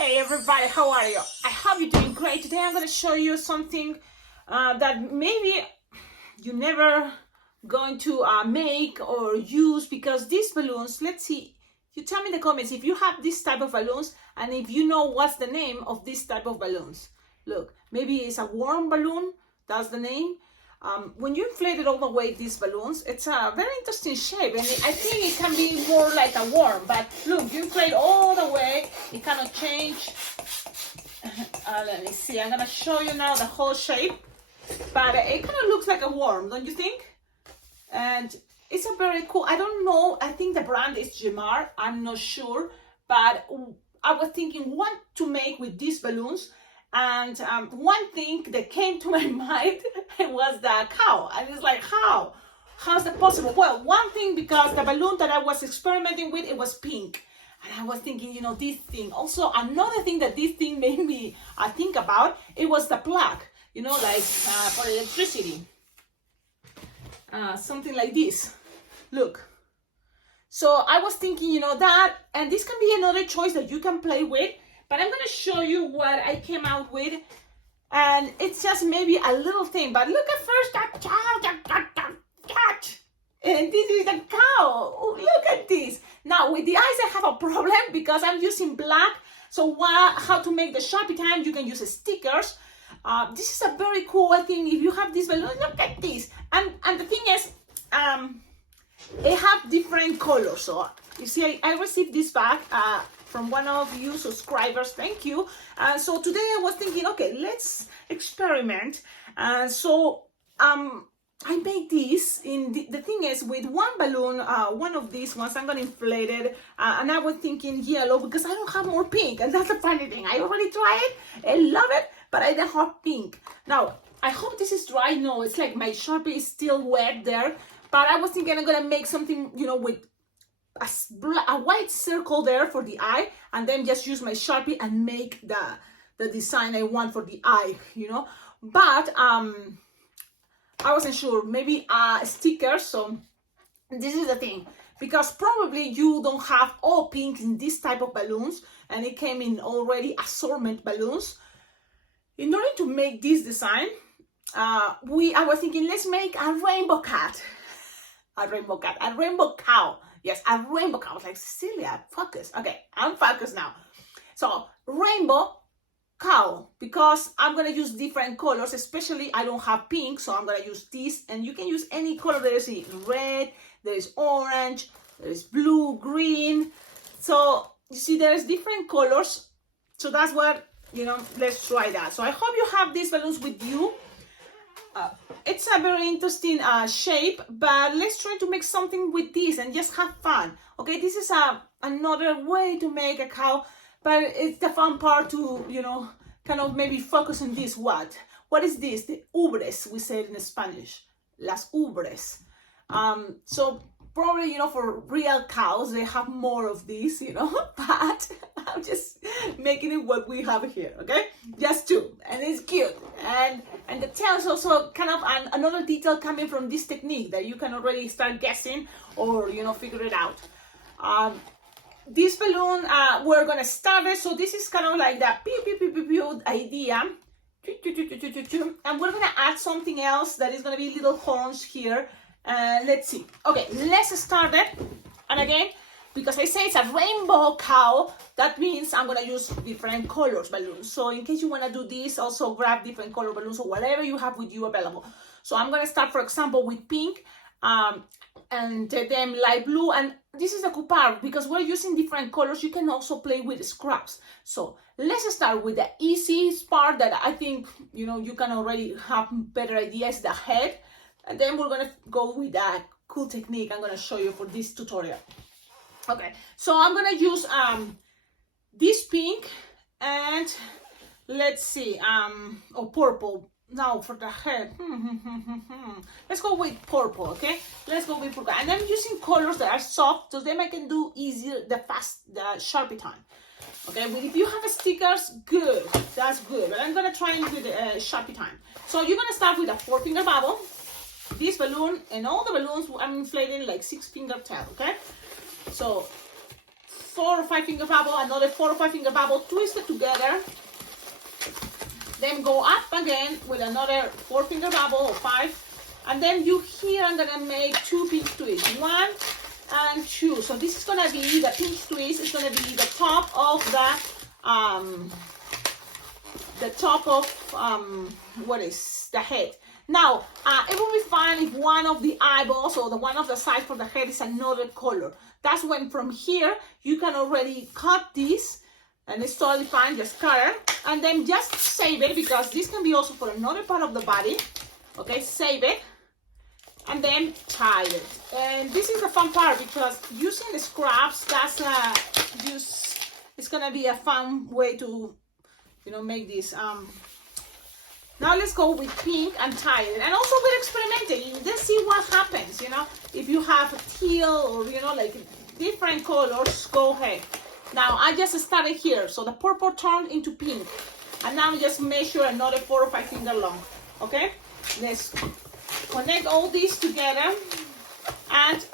Hey everybody, how are you? I hope you're doing great. Today I'm going to show you something that maybe you never going to make or use, because these balloons, let's see, you tell me in the comments if you have this type of balloons and if you know what's the name of this type of balloons. Look, maybe it's a worm balloon, that's the name. When you inflate it all the way, these balloons, it's a very interesting shape, and I think it can be more like a worm, but look, you inflate all the way, it cannot change. Let me see, I'm gonna show you now the whole shape, but it kind of looks like a worm, don't you think? And it's a very cool, I don't know, I think the brand is Genial, I'm not sure, but I was thinking what to make with these balloons. And one thing that came to my mind was the cow. And it's like, how's that possible? Well, one thing, because the balloon that I was experimenting with, it was pink. And I was thinking, you know, this thing. Also, another thing that this thing made me think about, it was the plug, you know, like for electricity. Something like this. Look. So I was thinking, you know, that, and this can be another choice that you can play with. But I'm going to show you what I came out with, and it's just maybe a little thing, but look at first that cat, and this is the cow. Oh, look at this. Now with the eyes I have a problem because I'm using black, so how to make the Sharpie time, you can use stickers. This is a very cool thing. If you have this balloon, look at this, and the thing is, they have different colors. So you see, I received this bag from one of you subscribers, thank you. So today I was thinking, okay, let's experiment. So I made this, the thing is, with one balloon, one of these ones, I'm gonna inflate it, and I was thinking yellow because I don't have more pink, and that's the funny thing. I already tried it, I love it, but I don't have pink. Now, I hope this is dry. No, it's like my Sharpie is still wet there, but I was thinking I'm gonna make something, you know, with a white circle there for the eye, and then just use my Sharpie and make the design I want for the eye, you know. But I wasn't sure, maybe a sticker. So this is the thing, because probably you don't have all pink in this type of balloons, and it came in already assortment balloons. In order to make this design, I was thinking, let's make a rainbow cat, a rainbow cow. Yes, a rainbow cow. I was like, Cecilia, focus. Okay, I'm focused now. So, rainbow cow, because I'm going to use different colors, especially I don't have pink, so I'm going to use this, and you can use any color. There is red, there is orange, there is blue, green. So, you see, there's different colors. So, that's what, you know, let's try that. So, I hope you have these balloons with you. It's a very interesting shape, but let's try to make something with this and just have fun. Okay, this is another way to make a cow, but it's the fun part to, you know, kind of maybe focus on this. What is this? The Udders, we say it in Spanish, las Udders. So probably, you know, for real cows, they have more of these, you know, but I'm just making it what we have here, okay? Just two, and it's cute. And the tail is also kind of another detail coming from this technique that you can already start guessing or, you know, figure it out. This balloon, we're gonna start it, so this is kind of like that pew, pew, pew, pew, pew idea. And we're gonna add something else that is gonna be little horns here. Let's see. Okay, let's start it. And again, because I say it's a rainbow cow, that means I'm gonna use different colors balloons. So in case you wanna do this, also grab different color balloons or whatever you have with you available. So I'm gonna start, for example, with pink, and then light blue. And this is the cool part, because we're using different colors, you can also play with scraps. So let's start with the easiest part that I think, you know, you can already have better ideas, the head. And then we're gonna go with that cool technique I'm gonna show you for this tutorial. Okay, so I'm gonna use this pink, and let's see, purple. Now for the head, let's go with purple. Okay, let's go with purple, and I'm using colors that are soft, so then I can do easier the Sharpie time. Okay, but if you have stickers, good, that's good. But I'm gonna try and do the Sharpie time. So you're gonna start with a 4-finger bubble. This balloon and all the balloons I'm inflating like 6-finger tail. Okay, so 4 or 5 finger bubble, another 4 or 5 finger bubble, twist it together. Then go up again with another 4 finger bubble or 5. And then you here, I'm gonna make 2 pinch twists, 1 and 2. So this is gonna be the pinch twist. It's gonna be the top of what is the head. Now it will be fine if one of the eyeballs or the one of the sides for the head is another color. That's when from here you can already cut this, and it's totally fine. Just cut it and then just save it, because this can be also for another part of the body. Okay, save it and then tie it. And this is the fun part, because using the scraps, that's it's gonna be a fun way to, you know, make this. Now let's go with pink and tie it. And also we're experimenting. Let's see what happens, you know. If you have teal or, you know, like different colors, go ahead. Now I just started here, so the purple turned into pink. And now just measure another 4 or 5 finger long, okay? Let's connect all these together, and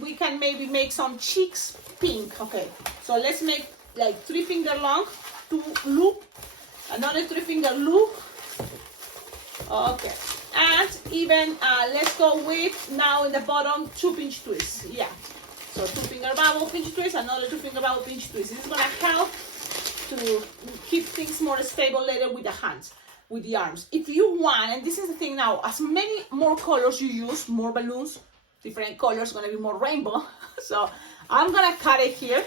we can maybe make some cheeks pink. Okay, so let's make like 3 finger long, 2 loop, another 3 finger loop. Okay, and even let's go with now in the bottom 2 pinch twists. Yeah, so 2 finger bubble pinch twist, another 2 finger bubble pinch twist. This is gonna help to keep things more stable later with the hands, with the arms. If you want, and this is the thing now, as many more colors you use, more balloons, different colors, gonna be more rainbow. So I'm gonna cut it here,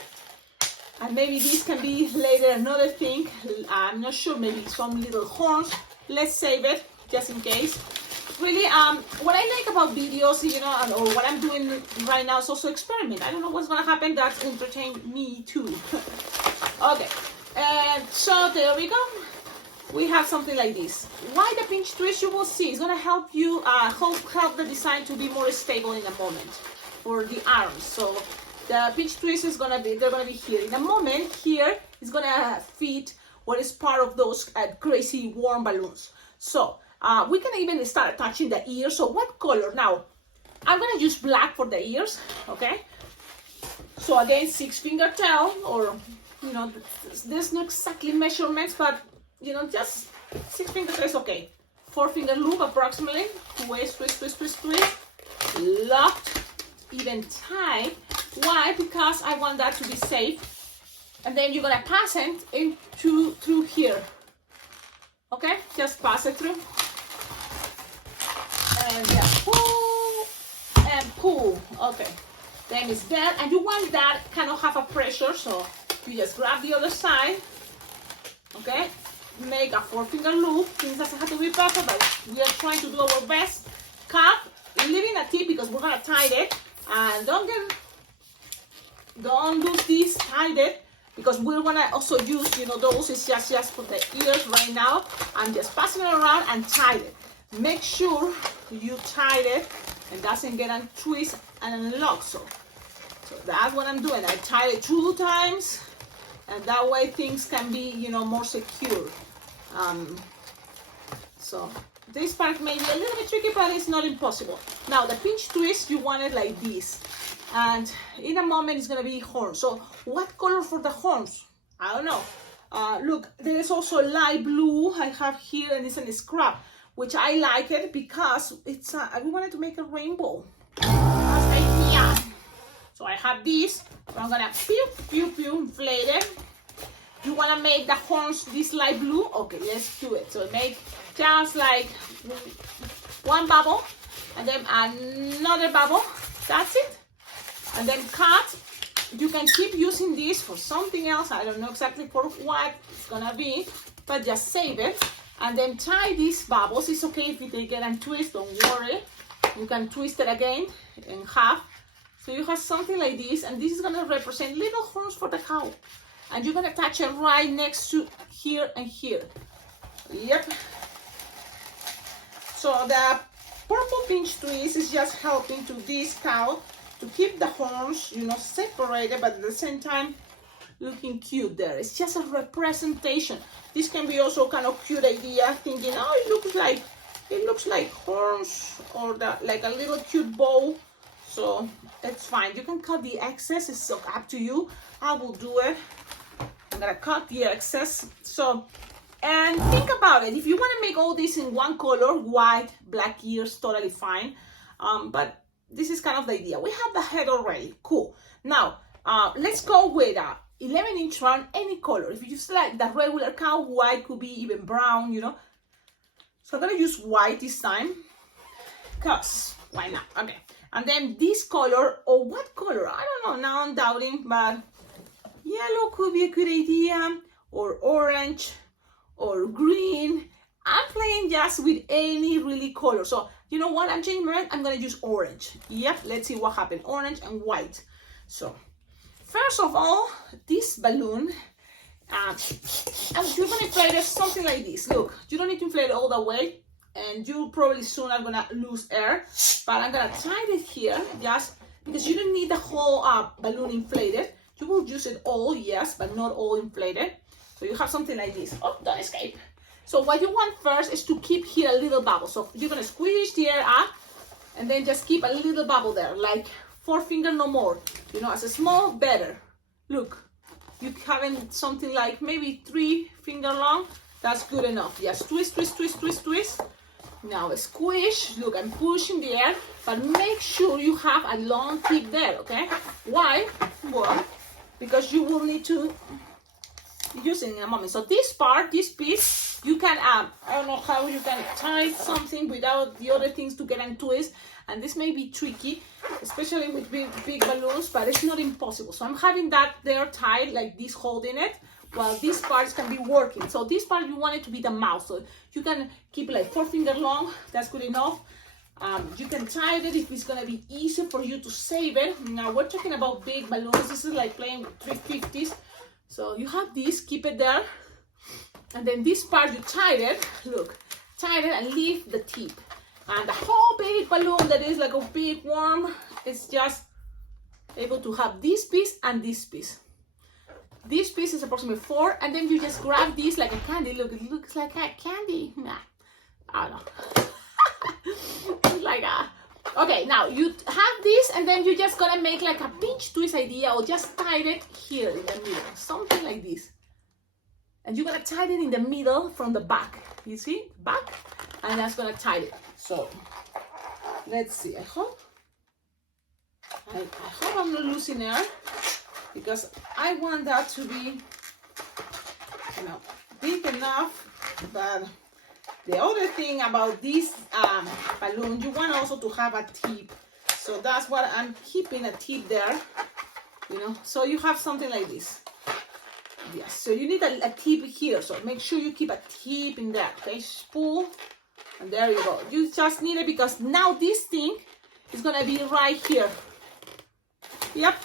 and maybe this can be later another thing. I'm not sure, maybe some little horns. Let's save it just in case. Really, what I like about videos, you know, or what I'm doing right now is also experiment. I don't know what's gonna happen. That's entertained me too. Okay, and so there we go. We have something like this. Why the pinch twist? You will see. It's gonna help you help the design to be more stable in a moment for the arms. So the pinch twist is gonna be, they're gonna be here in a moment. Here is gonna fit what is part of those crazy warm balloons. So we can even start attaching the ears. So what color? Now I'm gonna use black for the ears. Okay. So again, 6 finger tail, or you know, there's no exactly measurements, but you know, just 6 fingers is okay. 4 finger loop approximately. Twist, twist, twist, twist, twist. Locked, even tight. Why? Because I want that to be safe. And then you're gonna pass it into through here. Okay, just pass it through. And just pull and pull. Okay, then it's there, and you want that kind of have a pressure, so you just grab the other side. Okay. Make a 4 finger loop. Things doesn't have to be perfect, but we are trying to do our best. Cut, leaving a tip because we're gonna tie it, and don't lose this, tie it, because we're gonna also use, you know, those is just for the ears right now. I'm just passing it around and tie it. Make sure you tie it and doesn't get untwist and unlocked. So that's what I'm doing. I tie it 2 times, and that way things can be, you know, more secure. So this part may be a little bit tricky, but it's not impossible. Now the pinch twist, you want it like this, and in a moment it's gonna be horns. So what color for the horns? I don't know. Look, there is also light blue I have here, and it's in a scrap, which I like it because it's we wanted to make a rainbow. That's the idea. So I have this. So I'm gonna pew pew pew inflate it. You want to make the horns this light blue? Okay, let's do it. So make just like 1 bubble, and then another bubble. That's it. And then cut. You can keep using this for something else. I don't know exactly for what it's gonna be, but just save it. And then tie these bubbles. It's okay if they get untwist, don't worry. You can twist it again in half. So you have something like this, and this is gonna represent little horns for the cow. And you're gonna attach it right next to here and here. Yep. So the purple pinch twist is just helping to this cow to keep the horns, you know, separated, but at the same time looking cute there. It's just a representation. This can be also kind of cute idea, thinking, oh, it looks like horns, or like a little cute bow. so it's fine. You can cut the excess, it's up to you. I will do it. I'm gonna cut the excess. So, and think about it, if you want to make all this in one color, white, black ears, totally fine. But this is kind of the idea. We have the head already, cool. Now let's go with a 11-inch round, any color. If you just like the regular cow, white, could be even brown, you know. So I'm gonna use white this time, cause why not? Okay, and then this color, or what color, I don't know, now I'm doubting, but yellow could be a good idea, or orange, or green. I'm playing just with any really color. So you know what, I'm changing my mind, I'm gonna use orange. Yep, let's see what happens, orange and white. So first of all, this balloon, and you're gonna inflate it something like this. Look, you don't need to inflate it all the way, and you probably soon are gonna lose air, but I'm gonna tie it here just because you don't need the whole balloon inflated. You will use it all, yes, but not all inflated. So you have something like this. Oh, don't escape. So what you want first is to keep here a little bubble. So you're gonna squish the air up and then just keep a little bubble there, like 4 fingers, no more. You know, as a small, better. Look, you having something like maybe 3 finger long, that's good enough. Just twist, twist, twist, twist, twist. Now squish, look, I'm pushing the air, but make sure you have a long tip there, okay? Why? Well, because you will need to use it in a moment. So this part, this piece, you can, I don't know how you can tie something without the other things to get and twist. And this may be tricky, especially with big balloons, but it's not impossible. So I'm having that there tied like this, holding it, while these parts can be working. So this part, you want it to be the mouth. So you can keep it like 4 finger long, that's good enough. You can tie it if it's gonna be easier for you to save it. Now we're talking about big balloons. This is like playing with 350s. So you have this, keep it there. And then this part, you tie it, look, tie it and leave the tip. And the whole big balloon that is like a big worm is just able to have this piece and this piece. This piece is approximately 4, and then you just grab this like a candy. Look, it looks like a candy. Nah, I don't know. It's like a... Okay, now you have this, and then you're just gonna make like a pinch twist idea, or just tie it here in the middle, something like this. And you're gonna tie it in the middle from the back. You see, back, and that's gonna tie it. So let's see. I hope I'm not losing air, because I want that to be, you know, big enough. But the other thing about this balloon, you want also to have a tip. So that's what I'm keeping, a tip there, you know. So you have something like this. Yes, so you need a tip here. So make sure you keep a tip in there. Okay, spool, and there you go. You just need it because now this thing is gonna be right here. Yep.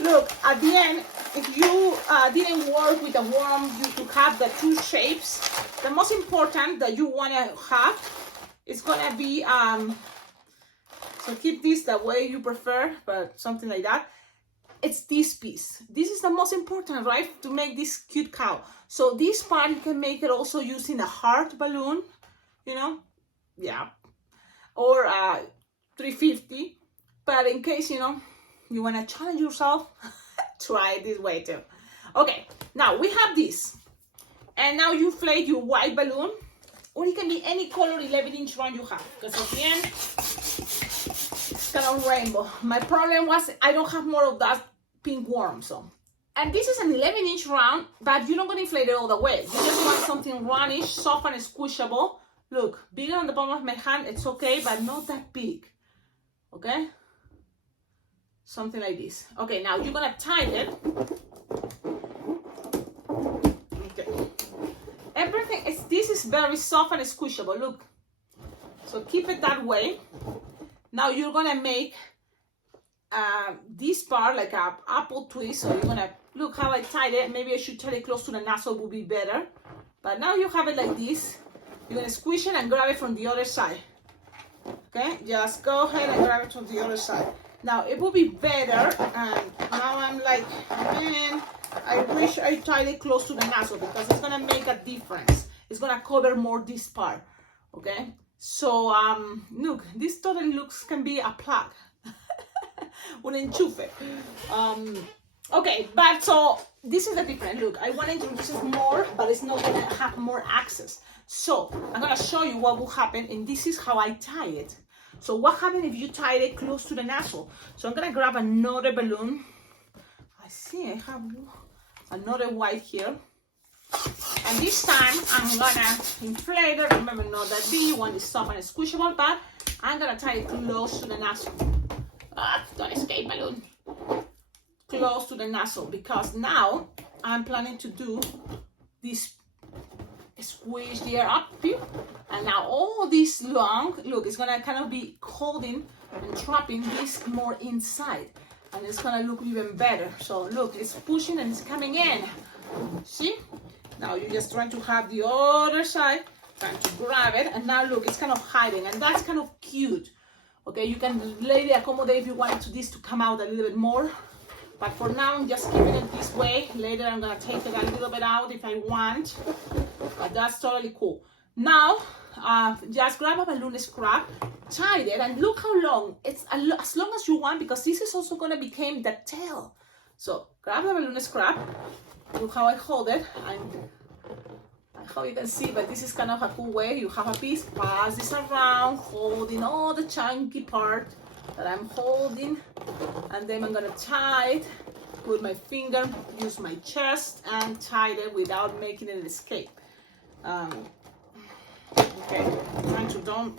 Look, at the end, if you didn't work with a worm, you to have the 2 shapes. The most important that you wanna have is gonna be so keep this the way you prefer, but something like that. It's this piece. This is the most important, right? To make this cute cow. So this part, you can make it also using a heart balloon, you know, yeah, or 350. But in case, you know, you want to challenge yourself, try it this way too. Okay, now we have this. And now you inflate your white balloon, or it can be any color 11-inch round you have, because at the end, it's kind of rainbow. My problem was I don't have more of that pink worm, so. And this is an 11-inch round, but you're not going to inflate it all the way. You just want something roundish, soft and squishable. Look, bigger on the palm of my hand, it's okay, but not that big. Okay? Something like this. Okay, now you're going to tie it. Okay. Everything is, this is very soft and squishable, look. So keep it that way. Now you're going to make this part like a apple twist. So you're gonna look how I tied it. Maybe I should tie it close to the nozzle, would be better. But now you have it like this. You're gonna squish it and grab it from the other side. Okay, just go ahead and grab it from the other side. Now it will be better. And now I'm like, man, I wish I tied it close to the nozzle, because it's gonna make a difference. It's gonna cover more this part. Okay, so look, this totally can be a plug. un enchufe. Okay, but so this is the difference. Look, I want to introduce it more, but it's not gonna have more access. So I'm gonna show you what will happen, and this is how I tie it. So what happens if you tie it close to the nozzle? So I'm gonna grab another balloon. I see I have another white here. And this time I'm gonna inflate it. Remember, not that big, you want it soft and squishable, but I'm gonna tie it close to the nozzle. Don't escape, balloon. Close to the nozzle, because now I'm planning to do this, squish the air up here, and now all this long, look, it's gonna kind of be holding and trapping this more inside, and it's gonna look even better. So look, it's pushing and it's coming in. See? Now you're just trying to have the other side, trying to grab it, and now look, it's kind of hiding, and that's kind of cute. Okay, you can later accommodate if you want this to come out a little bit more, but for now I'm just keeping it this way. Later I'm gonna take it a little bit out if I want, but that's totally cool. Now just grab a balloon scrap, tie it, and look how long. It's as long as you want, because this is also gonna become the tail. So grab the balloon scrap. Look how I hold it. I hope you can see, but this is kind of a cool way. You have a piece, pass this around, holding all the chunky part that I'm holding, and then I'm gonna tie it with my finger, use my chest, and tie it without making it escape. Okay, trying to don't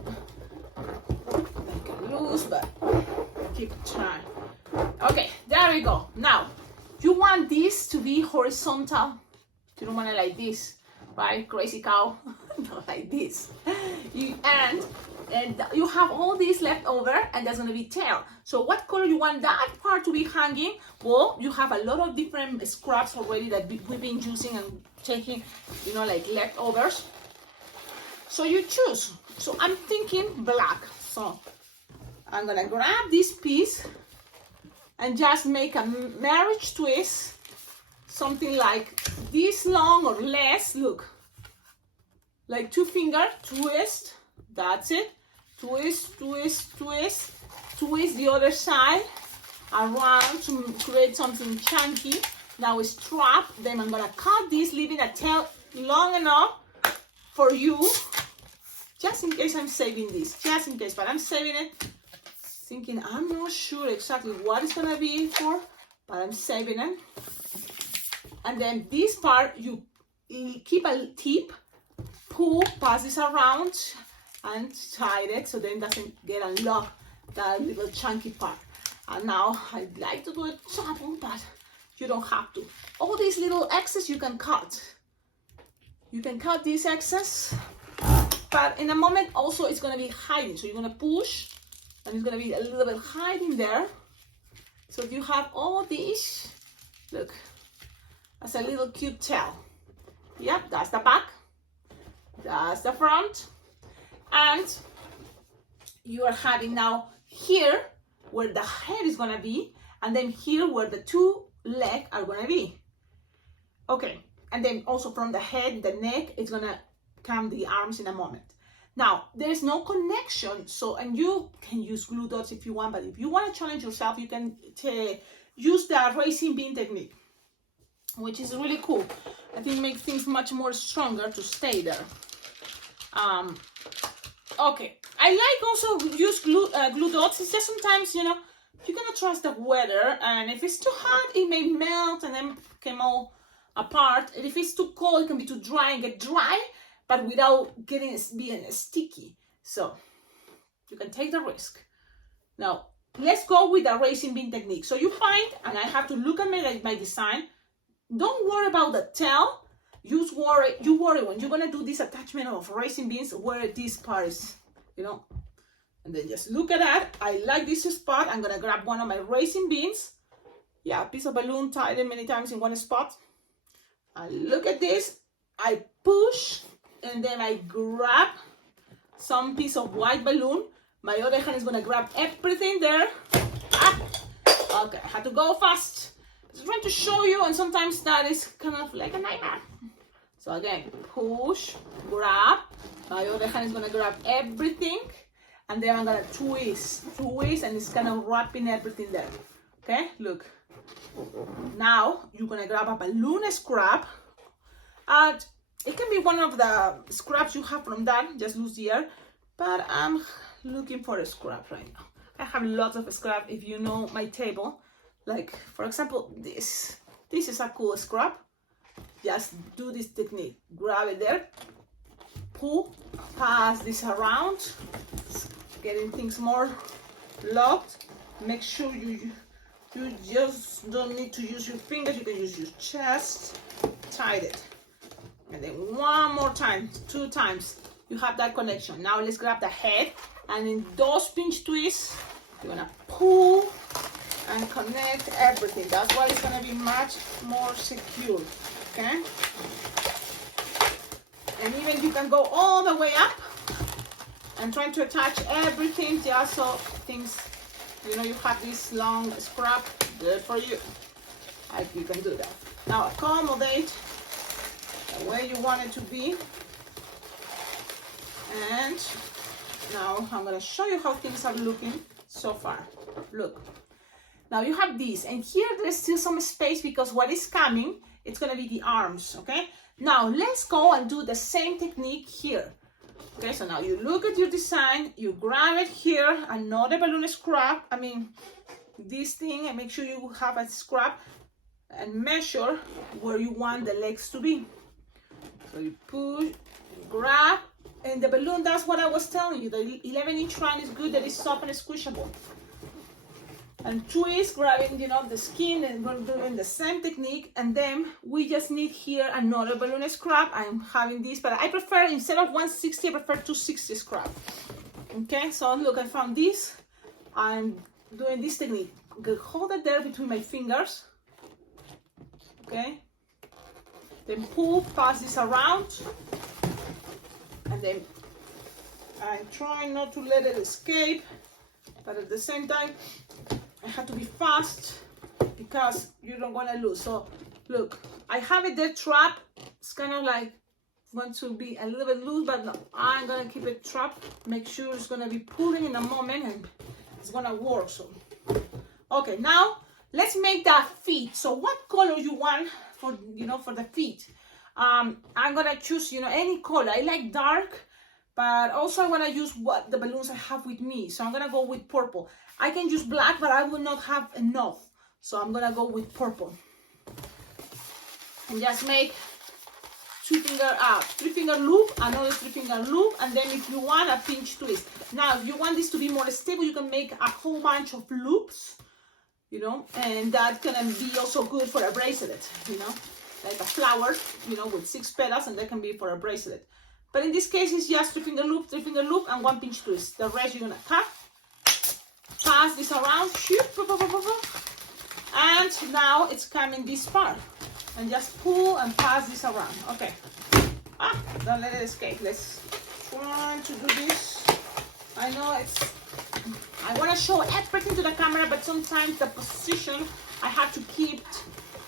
make it loose, but keep trying. Okay, there we go. Now, you want this to be horizontal. You don't want it like this, right? Crazy cow. Not like this. And you have all this left over, and that's gonna be tail. So what color you want that part to be hanging? Well, you have a lot of different scraps already that we've been using and taking, you know, like leftovers. So you choose. So I'm thinking black. So I'm gonna grab this piece and just make a marriage twist, something like this long or less. Look, like 2-finger twist. That's it. Twist, twist, twist. Twist the other side around to create something chunky. Now it's trapped. Then I'm gonna cut this, leaving a tail long enough for you, just in case I'm saving this, just in case, but I'm saving it, thinking I'm not sure exactly what it's gonna be for, but I'm saving it. And then this part, you keep a tip, pull, pass this around, and tie it so then it doesn't get unlocked, that little chunky part. And now I'd like to do it double, but you don't have to. All these little excess you can cut. You can cut this excess, but in a moment also it's gonna be hiding. So you're gonna push, and it's gonna be a little bit hiding there. So if you have all these, look, that's a little cute tail. Yep, that's the back, that's the front, and you are having now here where the head is gonna be, and then here where the 2 legs are gonna be. Okay, and then also from the head, the neck, it's gonna come the arms in a moment. Now, there's no connection, so, and you can use glue dots if you want, but if you want to challenge yourself, you can use the racing bean technique, which is really cool. I think it makes things much more stronger to stay there. Okay, I like also use glue dots. It's just sometimes, you know, you cannot trust the weather, and if it's too hot, it may melt and then come all apart. And if it's too cold, it can be too dry and get dry, but without being sticky. So you can take the risk. Now let's go with the racing bean technique. So you find, and I have to look at my design. Don't worry about the tail. You worry when you're gonna do this attachment of racing beans where this part is, you know. And then just look at that. I like this spot. I'm gonna grab one of my racing beans. Yeah, a piece of balloon, tied it many times in one spot. I look at this. I push, and then I grab some piece of white balloon. My other hand is gonna grab everything there. Okay, I had to go fast. I was trying to show you, and sometimes that is kind of like a nightmare. So again, push, grab. My other hand is gonna grab everything. and then I'm gonna twist, and it's kind of wrapping everything there. Okay, look. Now you're gonna grab a balloon scrap, and it can be one of the scraps you have from that, just loose the air, but I'm looking for a scrap right now. I have lots of scrap. If you know my table, like for example this is a cool scrap. Just do this technique, grab it there, pull, pass this around, getting things more locked. Make sure you just don't need to use your fingers, you can use your chest, tight it. And then one more time, 2 times, you have that connection. Now let's grab the head, and in those pinch twists, you're gonna pull and connect everything. That's why it's gonna be much more secure, okay? And even you can go all the way up and trying to attach everything just so things, you know, you have this long scrap, good for you. You can do that. Now accommodate the way you want it to be. And now I'm gonna show you how things are looking so far. Look, now you have this, and here there's still some space because what is coming, it's gonna be the arms, okay? Now let's go and do the same technique here. Okay, so now you look at your design, you grab it here, another balloon scrap, this thing, and make sure you have a scrap and measure where you want the legs to be. So you push, grab, and the balloon, that's what I was telling you, the 11-inch round is good, that is soft and squishable. And twist, grabbing, you know, the skin, and we're doing the same technique. And then we just need here another balloon scrap. I'm having this, but I prefer, instead of 160, I prefer 260 scrap. Okay, so look, I found this. I'm doing this technique. Hold it there between my fingers. Okay, then pull, pass this around, and then I'm trying not to let it escape, but at the same time I have to be fast because you don't want to lose. So look, I have it there trapped. It's kind of like want to be a little bit loose, but no, I'm gonna keep it trapped. Make sure it's gonna be pulling in a moment, and it's gonna work. So okay, now let's make that feet. So what color you want for, you know, for the feet? I'm gonna choose, you know, any color. I like dark, but also I wanna use what the balloons I have with me. So I'm gonna go with purple. I can use black, but I will not have enough. So I'm gonna go with purple. And just make 3-finger loop, another 3-finger loop, and then if you want a pinch twist. Now, if you want this to be more stable, you can make a whole bunch of loops, you know, and that can be also good for a bracelet, you know, like a flower, you know, with 6 petals, and that can be for a bracelet. But in this case, it's just 3-finger loop, and 1 pinch twist. The rest you're gonna cut, pass this around, and now it's coming this part. And just pull and pass this around. Okay. Don't let it escape. Let's try to do this. I know I want to show everything to the camera, but sometimes the position I have to keep,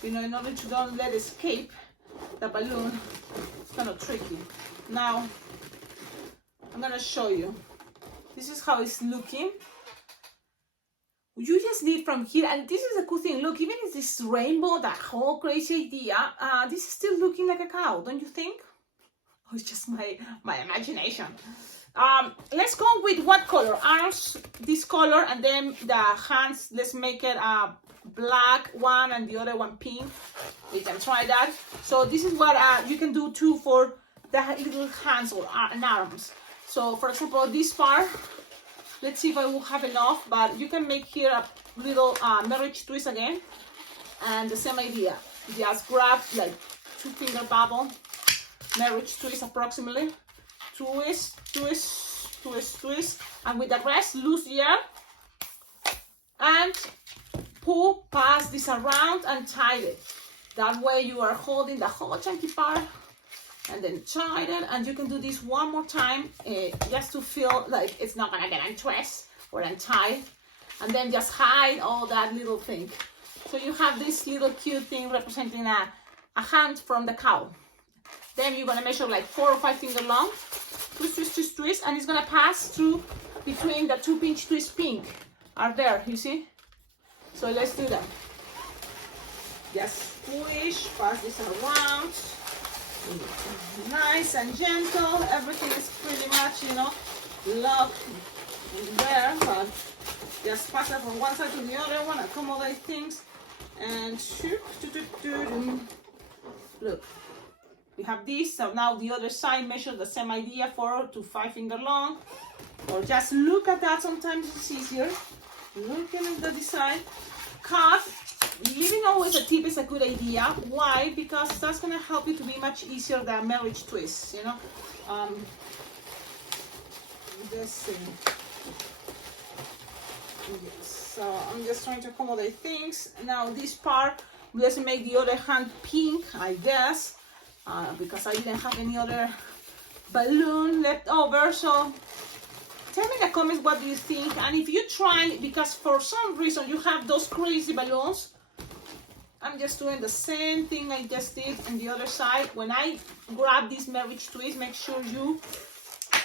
you know, in order to don't let it escape the balloon. It's kind of tricky. Now, I'm going to show you. This is how it's looking. You just need from here, and this is a cool thing. Look, even if this rainbow, that whole crazy idea, this is still looking like a cow, don't you think? Oh, it's just my imagination. Let's go with what color? Arms, this color, and then the hands, let's make it a black one and the other one pink. We can try that. So this is what you can do too for the little hands or arms. So for example, this part, let's see if I will have enough, but you can make here a little marriage twist again. And the same idea. Just grab like 2-finger bubble, marriage twist approximately. Twist, twist, twist, twist. And with the rest, loose the air. And pull, pass this around and tie it. That way you are holding the whole chunky part. And then tighten, and you can do this one more time just to feel like it's not gonna get untwist or untied, and then just hide all that little thing. So you have this little cute thing representing a hand from the cow. Then you're gonna measure like 4 or 5 finger long, twist, twist, twist, twist, and it's gonna pass through between the 2 pinch twist pink are there, you see? So let's do that. Just squish, pass this around. Nice and gentle. Everything is pretty much, you know, locked there, but just pass it from one side to the other one, accommodate things, and shoot. Look, we have this. So now the other side, measure the same idea, 4 to 5 finger long, or just look at that. Sometimes it's easier. Looking at the design, cut. Leaving always a tip is a good idea. Why? Because that's gonna help you to be much easier than marriage twists, you know. This thing. Yes. So I'm just trying to accommodate things. Now this part, let's make the other hand pink, I guess, because I didn't have any other balloon left over. So tell me in the comments what do you think, and if you try, because for some reason you have those crazy balloons, I'm just doing the same thing I just did on the other side. When I grab this marriage twist, make sure you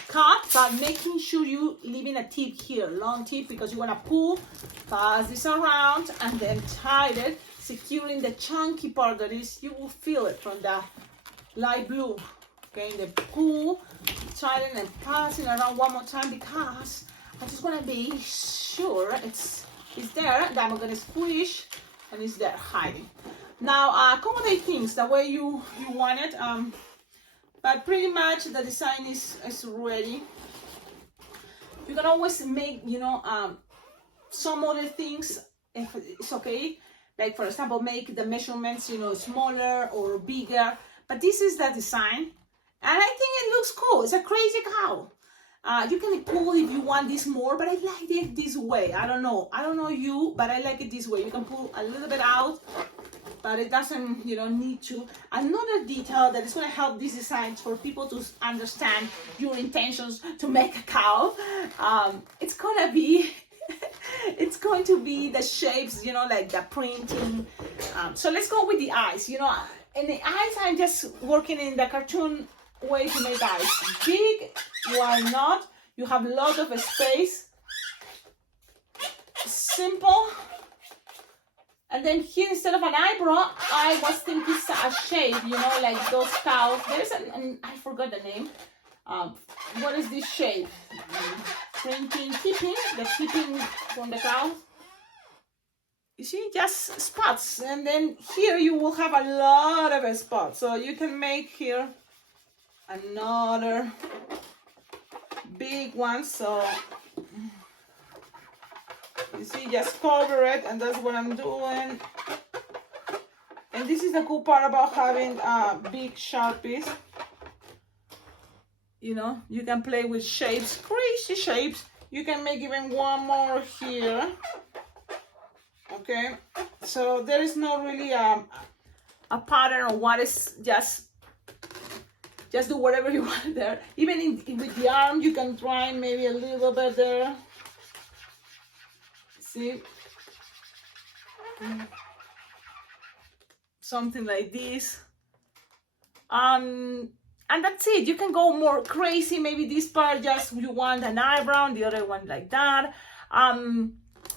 cut, but making sure you leaving a tip here, long tip, because you want to pull, pass this around, and then tie it, securing the chunky part that is, you will feel it from the light blue. Okay, the pull, tie it, and passing around one more time, because I just want to be sure it's there. Then I'm going to squish, and it's there hiding. Now accommodate things the way you want it, but pretty much the design is ready. You can always make, you know, some other things if it's okay, like for example make the measurements, you know, smaller or bigger, but this is the design and I think it looks cool. It's a crazy cow. You can pull if you want this more, but I like it this way. I don't know you, but I like it this way. You can pull a little bit out, but it doesn't, you know, need to. Another detail that is going to help these designs for people to understand your intentions to make a cow. It's going to be it's going to be the shapes, you know, like the printing. So let's go with the eyes. You know, in the eyes, I'm just working in the cartoon way to make eyes big. Why not? You have a lot of space. Simple. And then here, instead of an eyebrow, I was thinking a shape, you know, like those cows. There's I forgot the name. What is this shape? Printing, tipping, the tipping from the cow. You see, just spots. And then here you will have a lot of spots. So you can make here another big one. So you see, just cover it, and that's what I'm doing. And this is the cool part about having big Sharpies. You know, you can play with shapes, crazy shapes. You can make even one more here. Okay, so there is not really a pattern or what is just do whatever you want there. Even with the arm, you can try maybe a little bit there. See? Something like this. And that's it. You can go more crazy. Maybe this part just you want an eyebrow, the other one like that.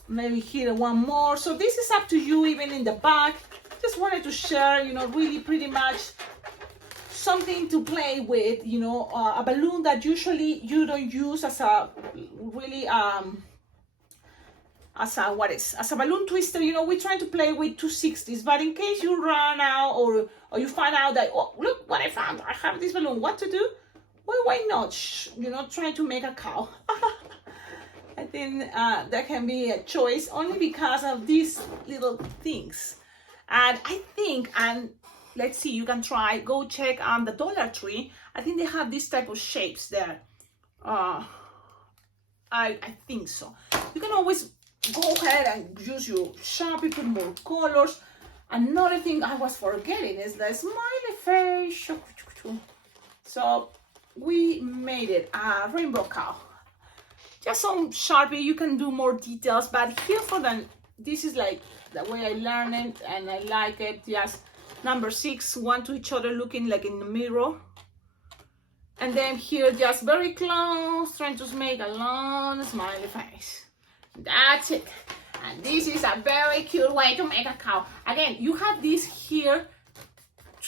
Maybe here one more. So this is up to you. Even in the back, just wanted to share, you know, really pretty much something to play with, you know, a balloon that usually you don't use as a really as a balloon twister. You know, we're trying to play with 260s, but in case you run out or you find out that, oh, look what I found, I have this balloon, what to do? Well, why not, you know, try to make a cow. I think that can be a choice only because of these little things. And I think, and let's see, you can try, go check on the Dollar Tree. I think they have this type of shapes there. I think so. You can always go ahead and use your Sharpie, put more colors. Another thing I was forgetting is the smiley face. So we made it a rainbow cow. Just some Sharpie, you can do more details, but here for this is like the way I learned it and I like it. Just number 6, one to each other looking like in the mirror. And then here, just very close, trying to make a long smiley face. That's it. And this is a very cute way to make a cow. Again, you have this here,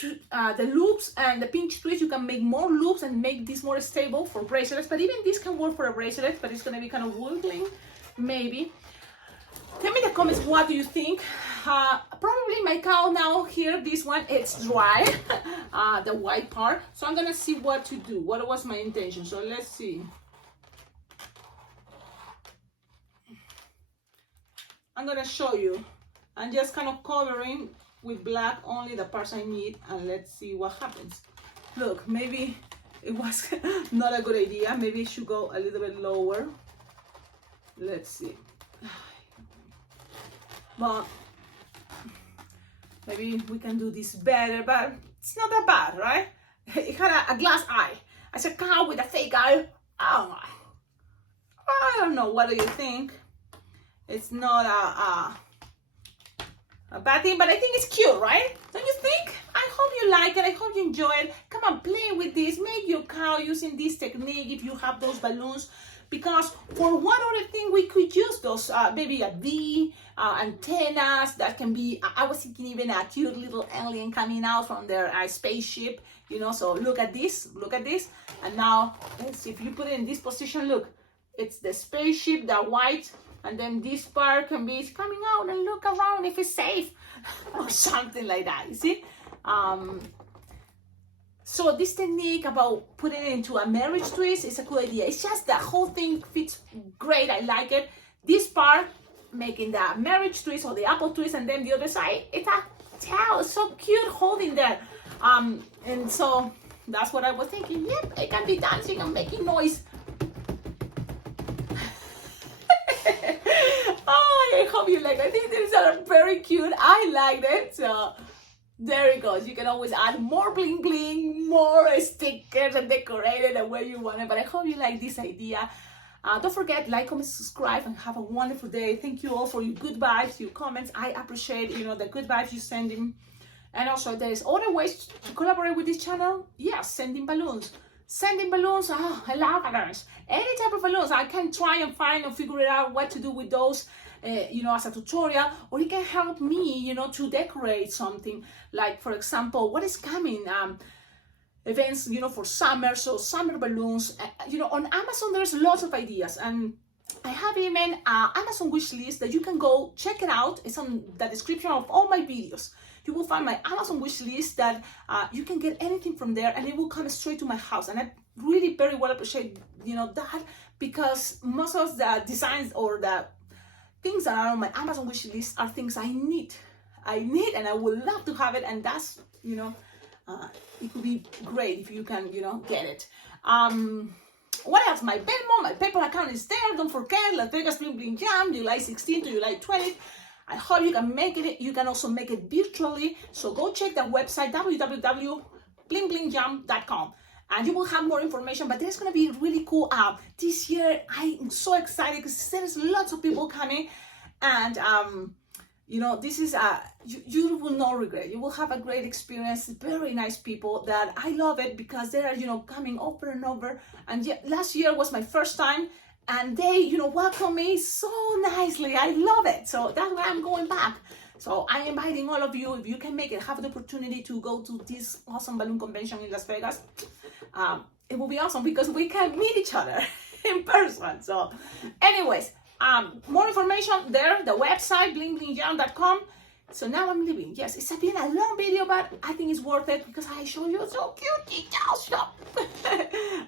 the loops and the pinch twist. You can make more loops and make this more stable for bracelets. But even this can work for a bracelet, but it's going to be kind of wiggling, maybe. Tell me in the comments, what do you think? Probably my cow now here, this one, it's dry, the white part. So I'm gonna see what to do. What was my intention? So let's see. I'm gonna show you. I'm just kind of covering with black only the parts I need, and let's see what happens. Look, maybe it was not a good idea. Maybe it should go a little bit lower. Let's see. But maybe we can do this better, but it's not that bad, right? It had a glass eye. I said cow with a fake eye. Oh, I don't know. What do you think? It's not a bad thing, but I think it's cute, right? Don't you think? I hope you like it. I hope you enjoy it. Come on, play with this. Make your cow using this technique if you have those balloons. Because for one other thing, we could use those, maybe a V, antennas, that can be, I was thinking even a cute little alien coming out from their spaceship, you know. So look at this, and now, let's see, if you put it in this position, look, it's the spaceship, the white, and then this part can be coming out and look around if it's safe, or something like that, you see? So this technique about putting it into a marriage twist is a cool idea. It's just the whole thing fits great. I like it. This part, making the marriage twist or the apple twist, and then the other side, it's a tail. It's so cute holding there. And so that's what I was thinking. Yep, I can be dancing and making noise. Oh, I hope you like it. I think these are very cute. I liked it. So there it goes. You can always add more bling bling, more stickers, and decorate it the way you want it. But I hope you like this idea. Don't forget, like, comment, subscribe, and have a wonderful day. Thank you all for your good vibes, your comments. I appreciate, you know, the good vibes you send in. And also, there's other ways to collaborate with this channel. Yes, sending balloons. Sending balloons, oh, I love balloons. Any type of balloons, I can try and find and figure it out what to do with those, you know, as a tutorial, or it can help me, you know, to decorate something. Like, for example, what is coming? Events, you know, for summer, so summer balloons. You know, on Amazon, there's lots of ideas, and I have even an Amazon wish list that you can go check it out. It's on the description of all my videos. You will find my Amazon wish list that you can get anything from there, and it will come straight to my house. And I really very well appreciate, you know, that, because most of the designs or the things that are on my Amazon wish list are things I need, and I would love to have it. And that's, you know, it could be great if you can, you know, get it. What else? My Venmo, my PayPal account is there. Don't forget, Las Vegas Bling Bling Jam, July 16th to July 20th. I hope you can make it. You can also make it virtually. So go check the website, www.blingblingjam.com. And you will have more information, but there's going to be really cool. This year, I'm so excited because there's lots of people coming. And, you know, this is, you will not regret. You will have a great experience. Very nice people that I love it, because they are, you know, coming over and over. And last year was my first time, and they, you know, welcome me so nicely. I love it. So that's why I'm going back. So I'm inviting all of you, if you can make it, have the opportunity to go to this awesome balloon convention in Las Vegas. It will be awesome because we can meet each other in person. So anyways, more information there, the website, blingblingjam.com. So now I'm leaving. Yes, it's been a long video, but I think it's worth it because I show you so cute details.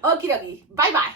Okie dokie. Bye bye.